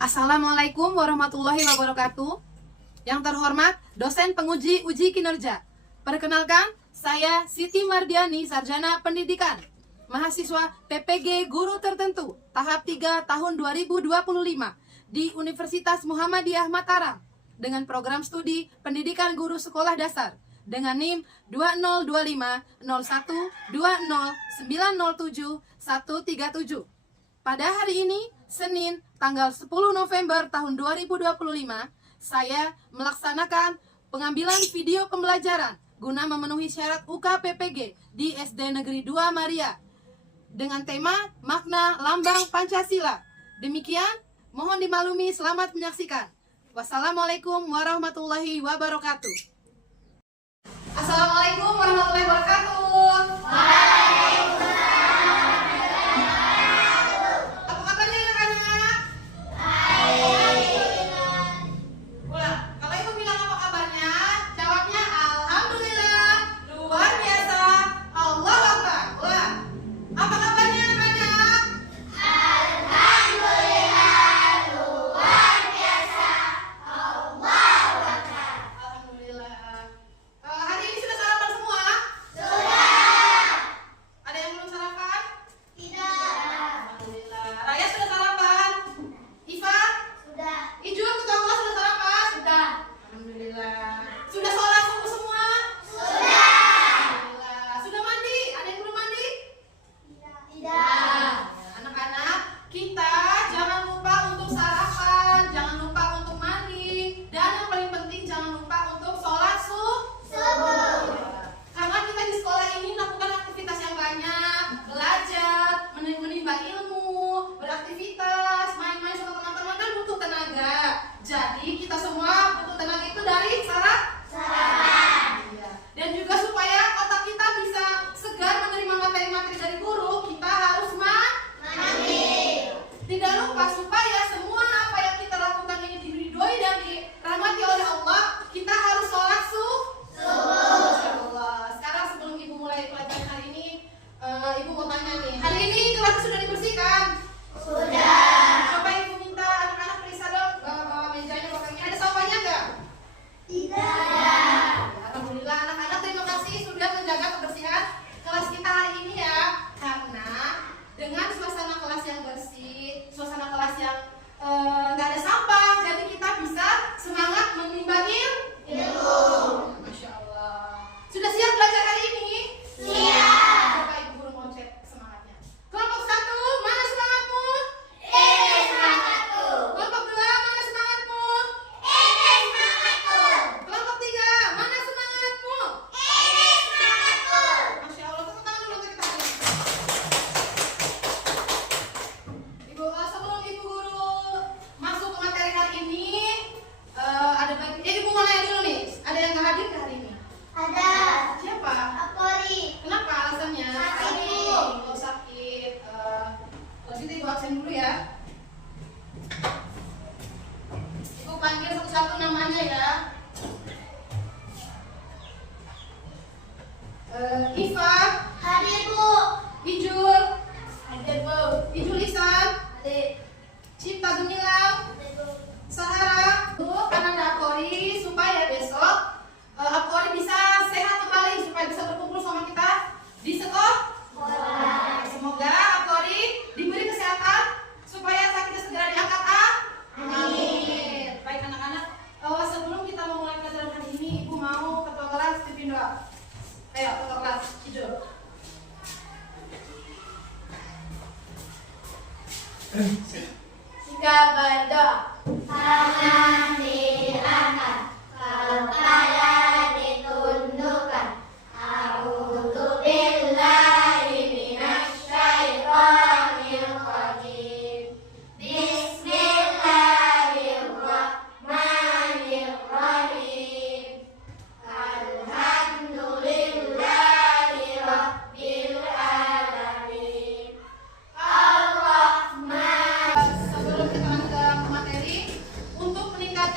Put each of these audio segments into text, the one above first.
Assalamualaikum warahmatullahi wabarakatuh. Yang terhormat dosen penguji uji kinerja. Perkenalkan, saya Siti Mardiani, Sarjana Pendidikan, mahasiswa PPG Guru Tertentu, tahap 3 tahun 2025 di Universitas Muhammadiyah Mataram dengan program studi Pendidikan Guru Sekolah Dasar dengan NIM 20250120907137. Pada hari ini, Senin, tanggal 10 November tahun 2025, saya melaksanakan pengambilan video pembelajaran guna memenuhi syarat UKPPG di SD Negeri 2 Maria dengan tema makna lambang Pancasila. Demikian, mohon dimaklumi, selamat menyaksikan. Wassalamualaikum warahmatullahi wabarakatuh. Assalamualaikum warahmatullahi wabarakatuh. Jadi kita semua butuh tenaga itu dari sarapan. Dan juga supaya otak kita bisa segar menerima materi-materi dari guru, kita harus mandi. Tidak lupa supaya semua apa yang kita lakukan ini diridhoi dan dirahmati oleh Allah, kita harus sholat subuh. Sekarang sebelum ibu mulai pelajaran hari ini, ibu mau tanya nih, hari ini kelas sudah dibersihkan? Sudah. Alhamdulillah, anak-anak terima kasih sudah menjaga kebersihan kelas kita hari ini ya. Karena dengan suasana kelas yang bersih, suasana kelas yang nggak ada sampah, jadi kita bisa semangat menimba ilmu. Masya Allah. Sudah siap belajar hari ini? Siap. Coba ibu guru mau cek semangatnya. Kelompok 1, mana semangatmu? Ini semangatku. Kelompok 2, mana semangatmu? Ini semangatku. Kelompok 3, mana semangatmu? Ini semangatku. Masya Allah, tepuk tangan dulu untuk kita. Ibu, sebelum ibu guru masuk ke materi hari ini, ada bagi, ibu mau nanya dulu nih, ada yang nggak hadir hari ini? Ada. Siapa? Apori. Kenapa alasannya? Sakit. Oh, sakit. Kalau gitu ibu absen dulu ya. Ibu panggil satu-satu namanya ya. Iva. Hadir Bu. Ijul. Hadir Bu. Ijul Lisan. Hadir. Cipta Gemilang. Hadir Bu. Sahara. Bu, Ananda Apori, supaya besok Apori bisa sehat kembali, supaya bisa berkumpul sama kita di sekolah. Semoga Apori diberi kesehatan supaya sakitnya segera diangkat. Amin. Baik anak-anak, sebelum kita memulai pelajaran hari ini, ibu mau ketua kelas pimpin doa. Ayo ketua kelas, Ijul. Jika berdoa, tangan diangkat, kepala ditundukkan. A'udzu billahi minasyaitonir rajim. Bismillahirrahmanirrahim. Alhamdulillahi rabbil alamin. Ar-Rahman. Sebelum kita lanjut ke materi, untuk meningkatkan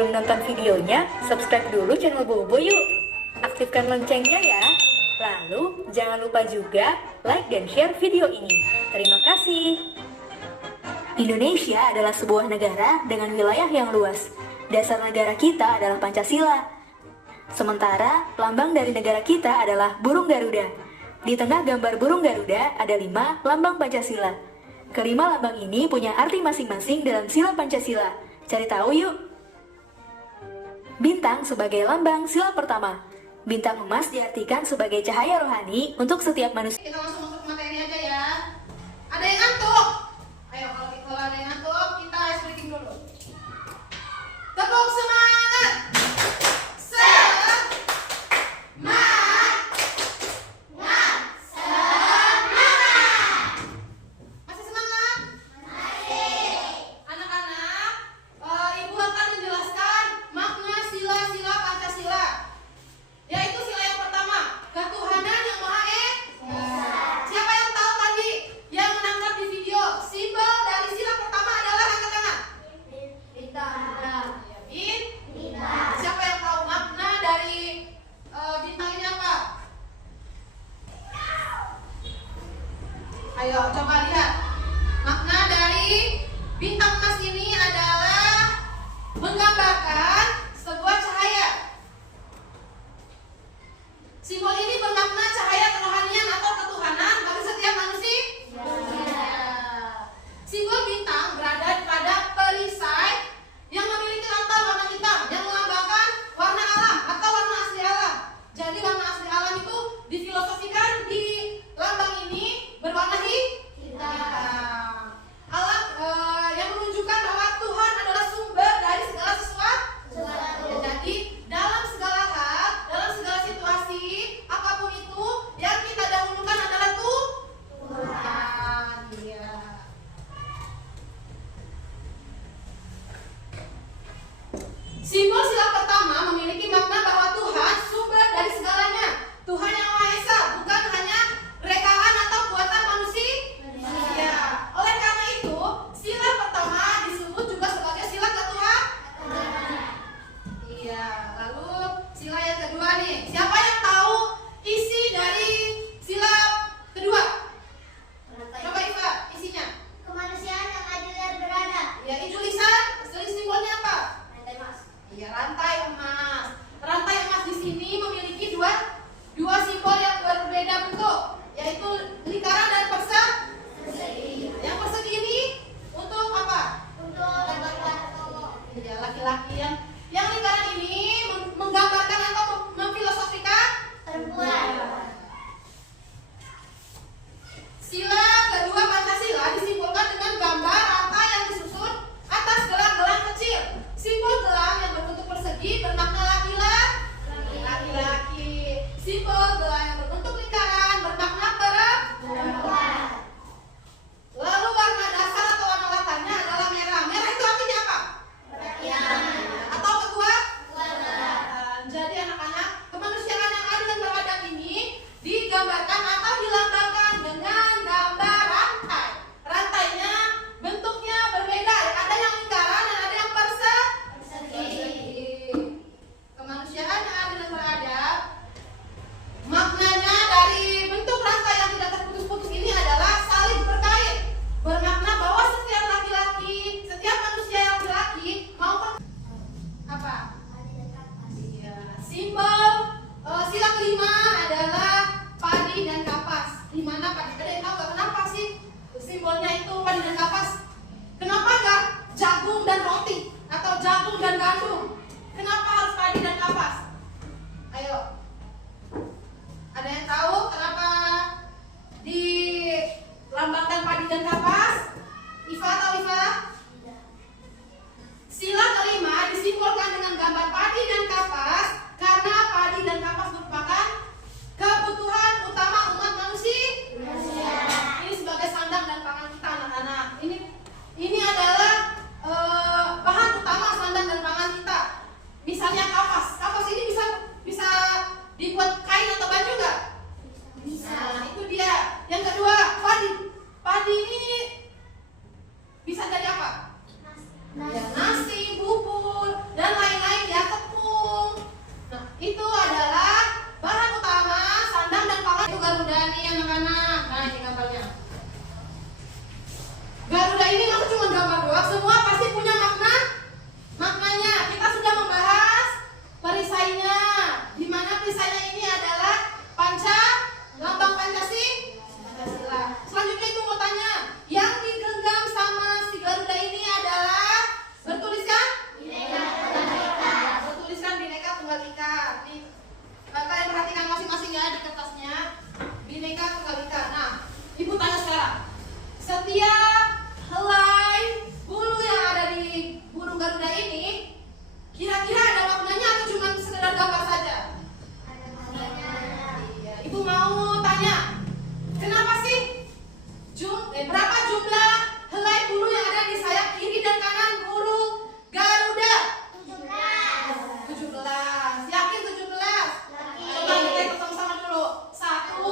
Sebelum nonton videonya, subscribe dulu channel Bobo yuk. Aktifkan loncengnya ya. Lalu, jangan lupa juga like dan share video ini. Terima kasih. Indonesia adalah sebuah negara dengan wilayah yang luas. Dasar negara kita adalah Pancasila. Sementara, lambang dari negara kita adalah burung Garuda. Di tengah gambar burung Garuda ada 5 lambang Pancasila. Kelima lambang ini punya arti masing-masing dalam sila Pancasila. Cari tahu yuk. Bintang sebagai lambang sila pertama. Bintang emas diartikan sebagai cahaya rohani untuk setiap manusia. Kita langsung masuk ke materi aja ya. Ada yang ngantuk? Ayo kalau ada yang ngantuk, kita ice breaking dulu. Tepuk semangat. Masih semangat? Masih. Anak-anak, Ibu akan menjelaskan makna sila-sila Pancasila. Yaitu sila yang pertama, ketuhanan yang Maha Esa. Siapa yang tahu tadi yang menangkap di video? Simbol dari sila pertama adalah angkat tangan. Bintang. Bintang. Siapa yang tahu makna dari bintang ini apa? Ayo coba lihat. Makna dari bintang emas ini adalah menggambarkan sebuah cahaya. Simbol ini bermakna cahaya kerohanian atau ketuhanan bagi setiap manusia. Simbol bintang berada pada perisai yang memiliki lambang warna hitam yang melambangkan warna alam atau warna asli alam. Jadi warna asli alam itu difilosofikan di lambang ini berwarna hitam. Alam yang menunjukkan bahwa Tuhan adalah sumber dari segala sesuatu. semua pasti punya maknanya. Kita sudah membahas perisainya, di mana perisainya ini adalah lambang Pancasila. Selanjutnya itu mau tanya, yang digenggam sama si Garuda ini adalah bertuliskan Bhinneka Tunggal Ika. Nih, kalian perhatikan masing-masing ya di kertasnya, Bhinneka Tunggal Ika. Nah, ibu tanya sekarang, setiap helai bulu yang ada di burung Garuda ini kira-kira ada maknanya atau cuma sekedar gambar saja? Iya, ibu mau tanya, kenapa sih berapa jumlah helai bulu yang ada di sayap kiri dan kanan burung Garuda? 17. Yakin 17? Coba kita hitung sama-sama dulu. 1,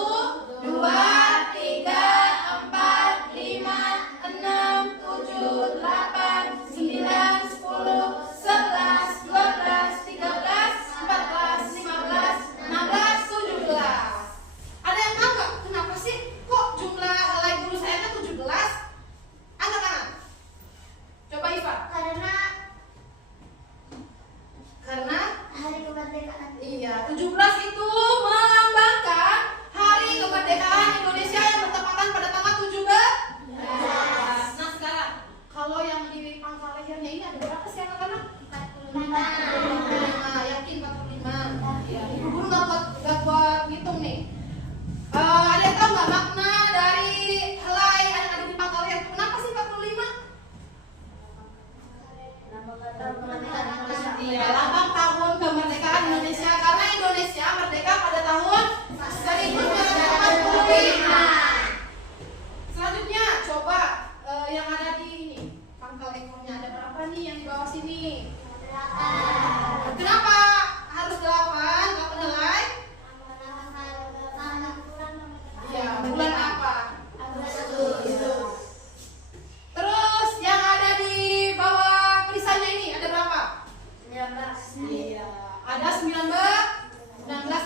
2, 3, 4, 5, 6, 7, 8, 9, 10, 11, 12, 13, 14, 15, 16, 17. Ada yang tahu nggak kenapa sih kok jumlah helai bulu sayapnya 17? Angkat tangan. Coba Iva. Karena Hari Kemerdekaan. iya, 17 itu melambangkan Hari Kemerdekaan Indonesia yang bertepatan pada tanggal 17. Nah sekarang, kalau yang di pangkal lehernya ini ada berapa sih anak-anak? 45. Yakin 45? Ya, ibu guru nggak buat ngitung nih. Ada yang tahu nggak makna dari helai yang ada di pangkal leher? Kenapa sih 45? Iya, lambang tahun kemerdekaan Indonesia, karena Indonesia merdeka pada tahun 1945. Selanjutnya, coba yang ada di ini pangkal ekornya ada berapa nih yang di bawah sini? Kenapa harus 8? 8 helai? Ya, bulan apa? Terus yang ada di bawah perisainya ini ada berapa? 19. Iya, ada 19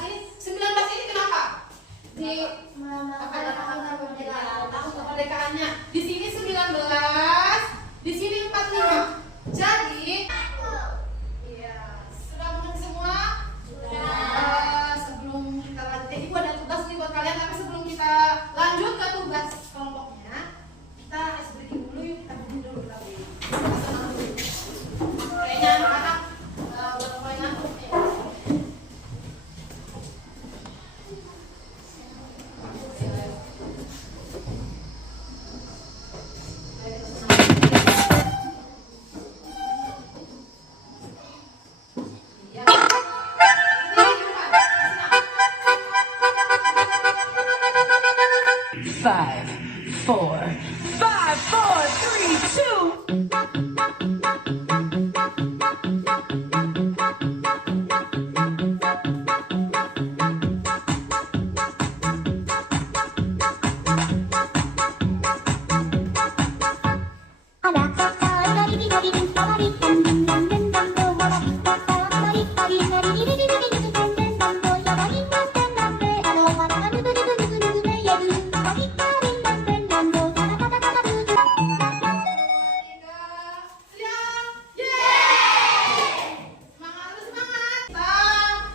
ini. 19 ini kenapa? Di tahun kemerdekaannya. Di sini 19, di sini 45. Jadi, iya, sudah mengerti semua? Sebelum kita lanjut, ibu ada tugas nih buat kalian. Tapi sebelum kita lanjut ke tugas kelompoknya, kita ice breaking dulu yuk. Kita bikin dulu lagi. Kayaknya anak-anak udah mulai ngantuk nih. Iya. Ini di rumah. Senang. 5, 4, 5, 4, 3, 2.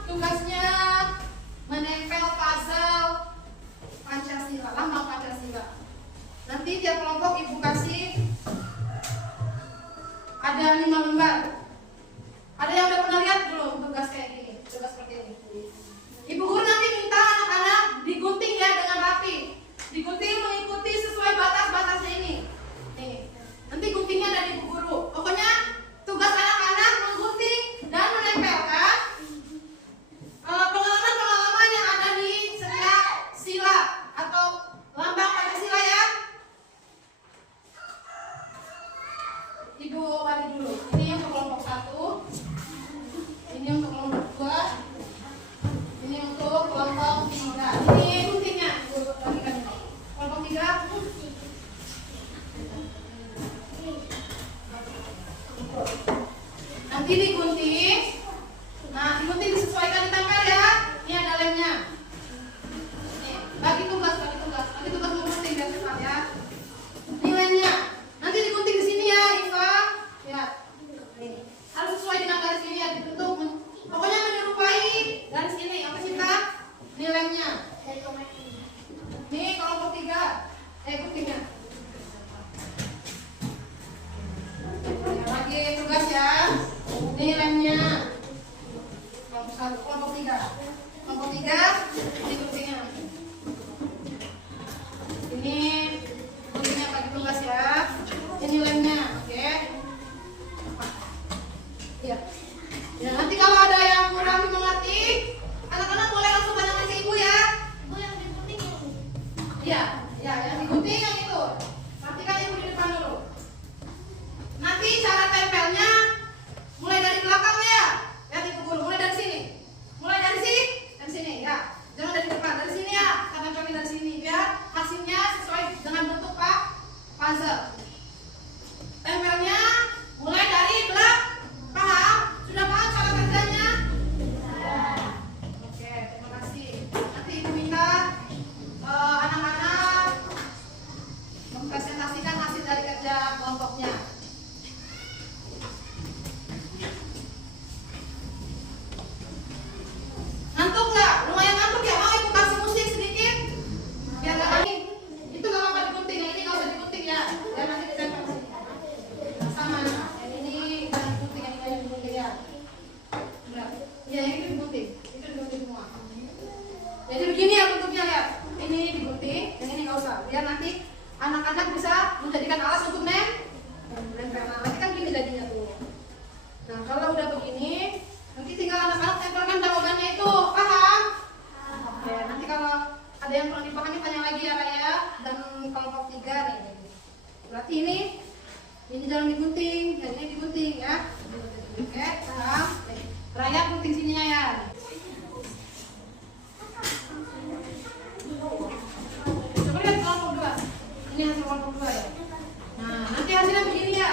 Tugasnya menempel puzzle Pancasila, lambang Pancasila. Nanti tiap kelompok ibu kasih ada 5 lembar. Ada yang udah pernah lihat belum tugas kayak gini? Tugas seperti ini. Ibu guru nanti minta anak-anak digunting ya dengan rapi. Digunting mengikuti sesuai batas-batasnya ini. Nih. Nanti guntingnya dari ibu guru. Pokoknya tugas anak-anak menggunting dan menempelkan pengalaman-pengalaman yang ada di setiap sila atau lambang Pancasila ya. Ibu bagi dulu. Ini yang untuk kelompok 1. Ini untuk kelompok 2. Ini untuk kelompok 3. Ini guntingnya. Ibu bagikan ini. Kelompok 3. Nanti digunting. Nah, digunting disesuaikan ditempel ya. Ini ada lemnya. Nih, bagi tugas menggunting biar cepat ya. Ini lemnya. Nanti digunting di sini ya, Iva. Ini lemnya. Kelompok 3. Kelompok 3, ini guntingnya. Ini guntingnya pakai tugas ya. Ini lemnya, oke? Iya. Ya, nanti kalau ada yang kurang mengerti, anak-anak boleh langsung tanyakan ke ibu ya. Bu yang digunting yang ini. Iya, ya, yang digunting yang itu. Nanti kan ibu di depan dulu. Nanti cara tempelnya mulai dari belakang ya. Lihat ibu guru, mulai dari sini. Mulai dari sini dan sini ya. Jangan dari depan, dari sini ya. Kita tempelin dari sini biar hasilnya sesuai dengan bentuk puzzle. Tempelnya mulai dari belakang. Paham? Sudah paham cara kerjanya? Oke, terima kasih. Nanti ibu minta anak-anak mempresentasikan hasil dari kerja kelompoknya. Ngantuk nggak? Lumayan ngantuk ya? Mau ibu kasih musik sedikit? Biar nggak angin. Itu nggak apa-apa digunting, yang ini nggak usah digunting ya. Ya nanti ditempel sini. Sama. Yang ini bukan digunting, yang ini aja digunting ya. Benar. Ya yang itu digunting. Itu digunting semua. Jadi begini ya bentuknya lihat. Ini digunting, yang ini nggak usah. Biar nanti anak-anak bisa menjadikan alas untuk nempel. Nah, nanti kan gini jadinya tuh. Nah, kalau udah begini, nanti tinggal anak-anak tempelkan jawabannya itu. Paham? Oke, nanti kalau ada yang kurang dipahami tanya lagi ya Raya. Dan kelompok 3 nih. Berarti ini jangan digunting, yang ini digunting ya. Oke, paham? Raya gunting sininya ya. Coba lihat kelompok 2. Ini hasil kelompok 2 ya. Nah, nanti hasilnya begini ya.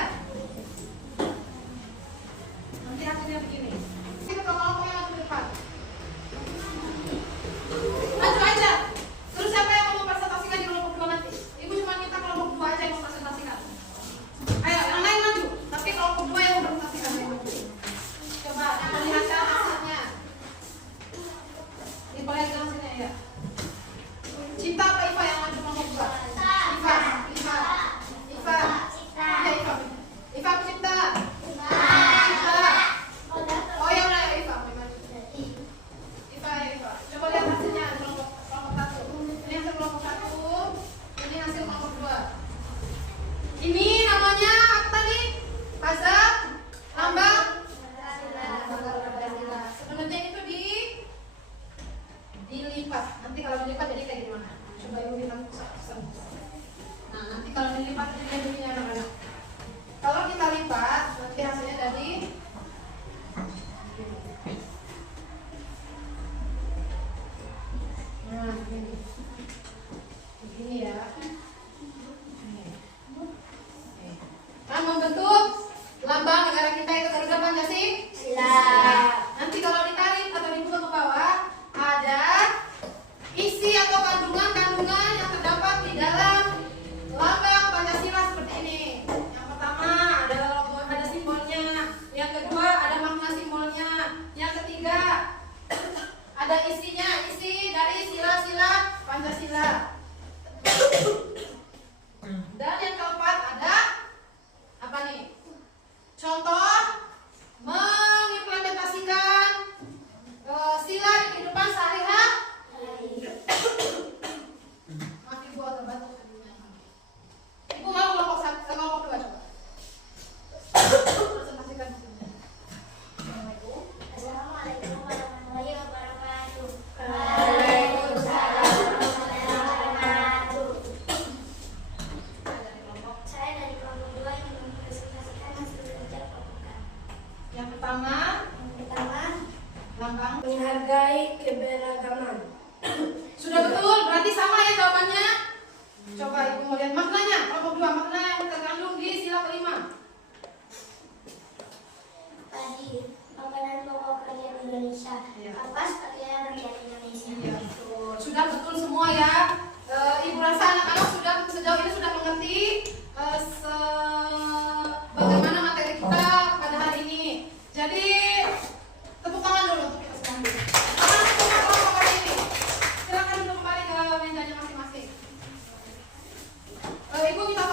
Nanti hasilnya begini. Kita ke kelompok yang ke depan. Maju aja. Terus siapa yang mau presentasikan di kelompok 2 nanti? Ibu cuma minta kelompok 2 aja yang mau presentasikan. Ayo, yang lain maju. Tapi kelompok 2 yang mau presentasikan. Coba perlihatkan hasilnya. Diperlihatkan hasilnya ya. Cinta apa Iva yang maju kelompok 2? Iva. Ya Iva. Iva apa Cinta? Cinta. Oh ya udah ya Iva. Iva. Coba lihat hasilnya di kelompok 1. Ini hasil kelompok 1. Ini hasil kelompok 2. Ini namanya apa tadi? Puzzle, lambang. Sebenarnya itu dilipat. Nanti kalau dilipat jadi kayak gimana? Coba ibu bilang pesan. Nah, nanti kalau dilipat jadi begini anak-anak. Kalau kita lipat, nanti hasilnya jadi nah, begini ya. Kan membentuk lambang negara kita itu Garuda Pancasila. Nanti kalau ditarik atau dibuka ke bawah, ada isi atau kandungan yang terdapat di dalam lambang Pancasila seperti ini. Yang pertama ada simbolnya, yang kedua ada makna simbolnya, yang ketiga ada isinya, isi dari sila-sila Pancasila. Dan yang keempat ada apa nih? Contoh mengimplementasikan sila di kehidupan sehari-hari. Maaf ibu agak batuk. Ibu mau kelompok 1 kelompok 2 coba. Presentasikan di sini. Assalamualaikum warahmatullahi wabarakatuh. Waalaikumsalam warahmatullahi wabarakatuh. Saya dari kelompok 2 yang mempresentasikan hasil kerja kelompok kami. Yang pertama, lambang. Menghargai keberagaman. Sudah betul, berarti sama ya jawabannya. Coba ibu mau lihat maknanya. Kelompok 2 makna yang terkandung di sila kelima. Tadi makanan pokok rakyat Indonesia. Iya. Apa sekalian rakyat Indonesia? Iya, betul. Sudah betul semua ya. Ibu rasa anak-anak sudah sejauh ini sudah mengerti bagaimana materi kita pada hari ini. Jadi tepuk tangan dulu untuk kita semua. Anak-anak semua kelompok hari ini. Silakan duduk kembali ke mejanya masing-masing. Ibu minta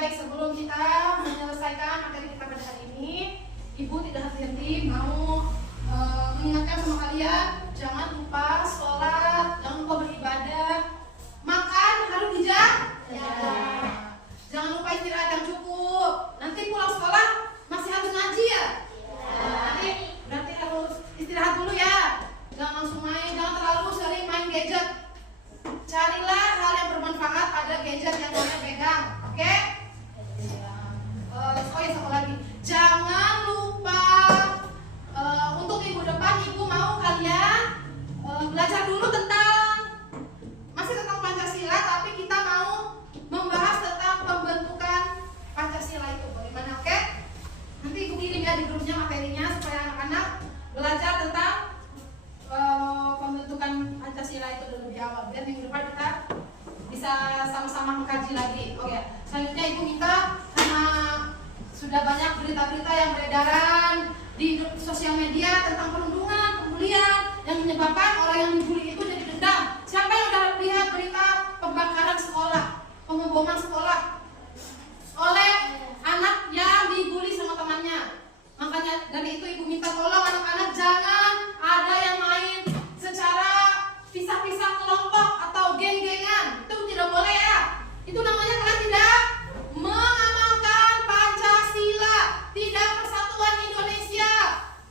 baik, sebelum kita menyelesaikan materi kita pada hari ini, Ibu tidak henti-henti mau mengingatkan sama kalian, jangan lupa sholat, jangan lupa beribadah, makan harus dijaga. Jangan lupa istirahat yang cukup. Nanti pulang sekolah masih harus ngaji ya? Nanti berarti harus istirahat dulu ya. Jangan langsung main, jangan terlalu sering main gadget. Carilah hal yang bermanfaat, ada gadget yang kalian pegang, oke? Oh ya, satu lagi, jangan lupa untuk minggu depan Ibu mau kalian belajar dulu masih tentang Pancasila, tapi kita mau membahas tentang pembentukan Pancasila itu bagaimana, oke? Nanti Ibu kirim ya di grupnya materinya supaya anak-anak belajar tentang pembentukan Pancasila itu dulu di awal, biar minggu depan kita bisa sama-sama mengkaji lagi. Oke, selanjutnya Ibu minta, karena sudah banyak berita-berita yang beredaran di sosial media tentang perundungan, pembulian yang menyebabkan orang yang dibully itu jadi dendam. Siapa yang sudah lihat berita pembakaran sekolah, pengeboman sekolah oleh anak yang dibully sama temannya? Makanya dari itu Ibu minta tolong anak-anak jangan ada yang main secara pisah-pisah kelompok atau geng-gengan. Itu tidak boleh ya. Itu namanya kalian tidak mengamalkan Pancasila, tidak persatuan Indonesia,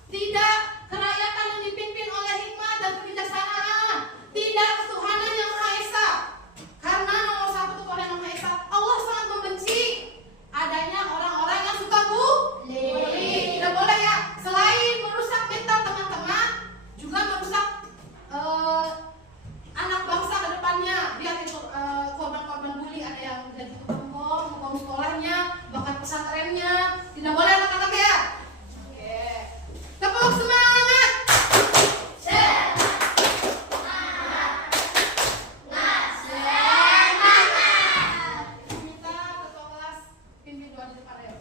tidak kerakyatan yang dipimpin oleh hikmah dan kebijaksanaan, tidak ketuhanan yang Maha Esa. Karena nomor satu ketuhanan yang Maha Esa, Allah sangat membenci adanya orang-orang yang suka bully. Tidak boleh ya. Selain merusak mental teman-teman, juga merusak anak bangsa ke depannya. Lihat itu korban-korban bully, ada yang jadi tukang bom sekolahnya, bahkan pesantrennya. Tidak boleh anak-anak ya. Oke. Tepuk semangat. Minta ketua kelas pimpin doa di depan ya.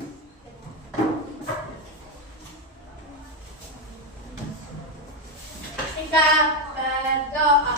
Kita berdoa.